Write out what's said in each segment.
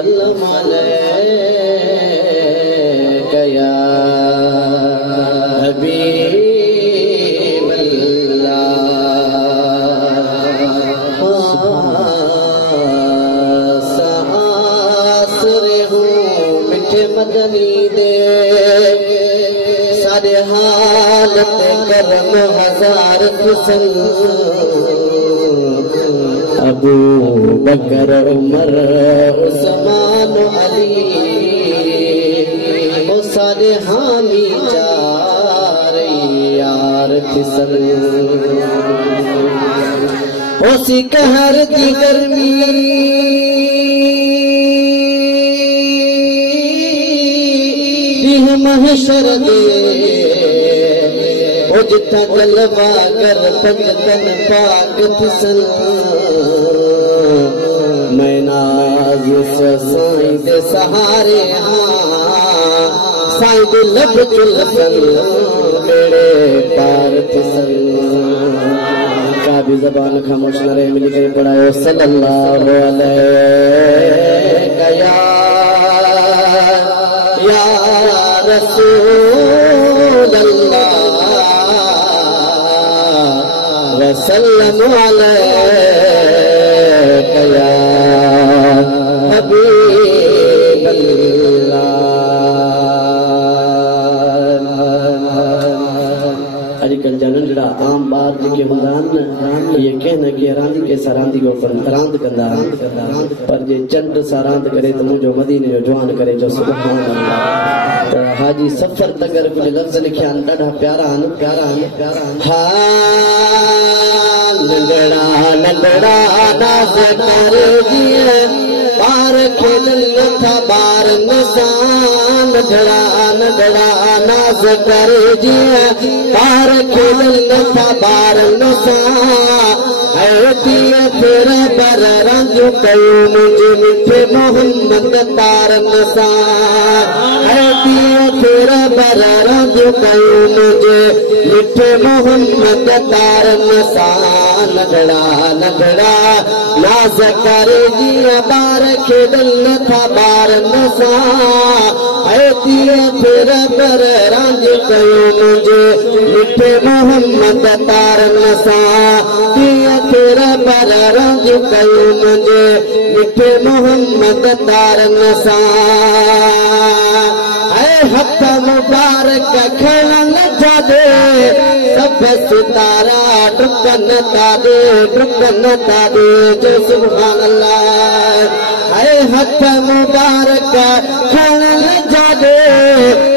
वसल्लम अलैका या हबीबल्लाह। सासरे हूँ मिठे मदनी दे सारे हालत करम हजार पसंद अबू बकर उमर उस्मान अली वो सारे हामी चार यार फिसल उसी कहर की गर्मी महशर दे ओ जिथा जलवा कर पंजतन पाक फिसल मैं नाज साईं दे सहारे हाँ साईं दे लब चुलसन मेरे पार फिसल का भी जबान खामोश न रहे मिल के पढ़ाओ सल्लल्लाहु अलैहि या रसूल अल्लाह वसल्लम अलैका या हबीबल्लाह। अॼुकल्ह जा नंढड़ा आम ॿार जेके हूंदा आहिनि इहे कंहिं न कंहिं रांदि के सां रांदि रांदि कंदा पर जे चंड सां रांदि करे त मुंहिंजो मदीने जो जवान करे जो सुभान अल्लाह। हाजी सफर तगर कुछ लफ्ज़ लिखिया ॾाढा प्यारा आहिनि हा नंढड़ा नंढड़ा नाज़ करे जीअं ॿार खेॾनि नथा ॿारनि सां नंढड़ा नंढड़ा नाज़ करे जीअं ॿार खेॾनि नथा ॿारनि सां तीअं फेर पर रांदियूं कयूं मुंहिंजे मिठे मोहम्मद तारनि सां तीअं फेर पर रांदियूं कयूं मुंहिंजे मिठे मोहम्मद तारनि सां नंढड़ा नंढड़ा नाज़ करे जीअं ॿार खेॾनि नथा ॿारनि सां तीअं फेर पर रांदियूं कयूं मुंहिंजे मिठे मोहम्मद तारनि सां तीअं फेर पर रांदियूं कयूं मुंहिंजे मिठे मोहम्मद तारनि सां हथ मुबारक खणन जादे सब सितारा डुकन तादे जो सुभान अल्लाह। हथ मुबारक खणन जादे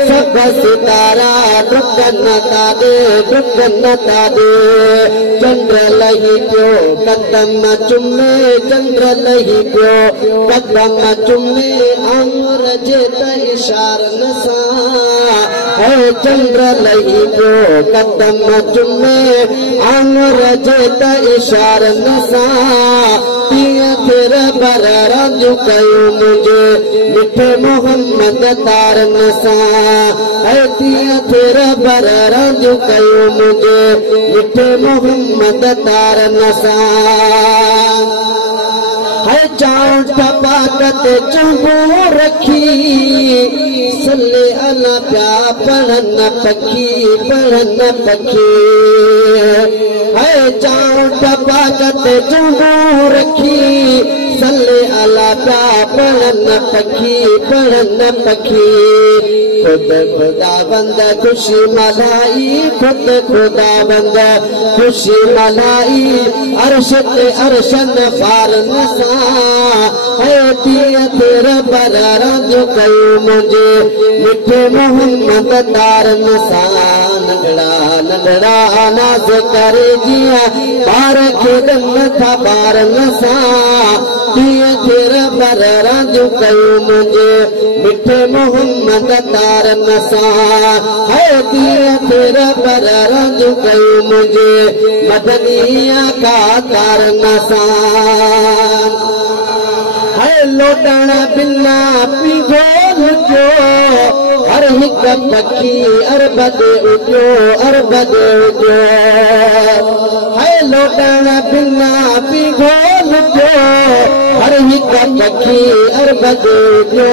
सब सितारा डुकन तादे चंद्र लही पियो कदम चुमे चंद्र लही पियो कदम चुमे आंगुर जे त इशारन सां चंद्र लही पियो कदम चुमे आंगुर जे त इशारन सां तीअं फेर पर रांदियूं कयूं मुंहिंजे मिठे मोहम्मद तारनि सां तीअं फेर पर रांदियूं कयूं मुंहिंजे मिठे मोहम्मद तारनि सां चाउं टपाकत चुंबो रखी सल्ले अला प्या पढ़न पखी चाउं टपाकत चुंबो रखी सल्ले अला प्या पढ़न पखी खुद खुदा बंद खुशी मनाई खुद खुदा बंद खुशी मनाई अर्श ते अर्शन फारन सां तीअं फेर पर रांदियूं कयूं मुंहिंजे मिठे मोहम्मद तारनि सां नंढड़ा नंढड़ा नाज़ करे जीअं ॿार खेॾनि नथा ॿारनि सां तीअं फेर पर रांदियूं कयूं मुंहिंजे मिठे मोहम्मद तारनि सां तीअं फेर पर रांदियूं कयूं मुंहिंजे मदनी आका तारनि सां लोटण बिना पीघो लुटियो हर हिक पखी अरब दे उॾियो लोटण बिना पीघो मुझो हर हिक पखी अरब दियो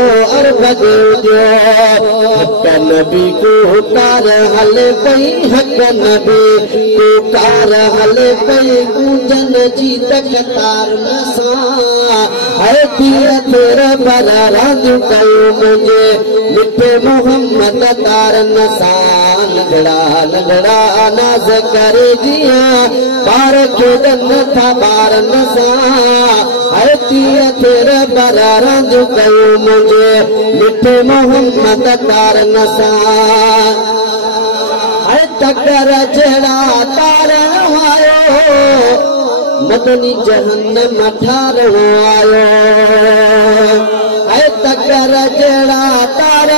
हक नबी को कार हले पई हक नबी को कार हले पई गूंजन जी तकतार नसा है दिया तेरे बरा राज कयो मुझे मिठे मोहम्मद तार नसा नगड़ा नाज करे जिया बार खेडन था बार नसा है दिया तेरे बरा राज कयो मुझे मिठे मोहम्मद तार नसा है तकर जड़ा तार आयो मदनी जहन्नम ठारणो आयो है तकर जड़ा तार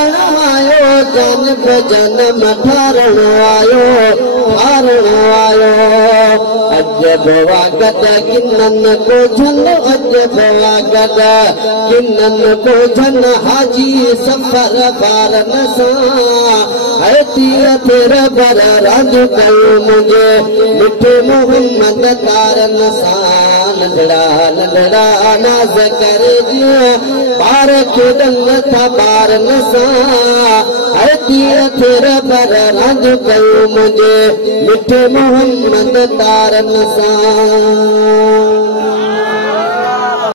आयो जन जनम ठारणो आयो अजब वागत किन्नन को झन अजब वागत किन्नन को झन हाजी सफर बार नसा है तिया तेरा बर राज कयो मुझे मिठे मोहम्मद तार नसा नगड़ा नाज करे जिया बार खेडन था बार नसा है तिया तेरा बर राज कयो मुझे मिठे मोहम्मद तार नसा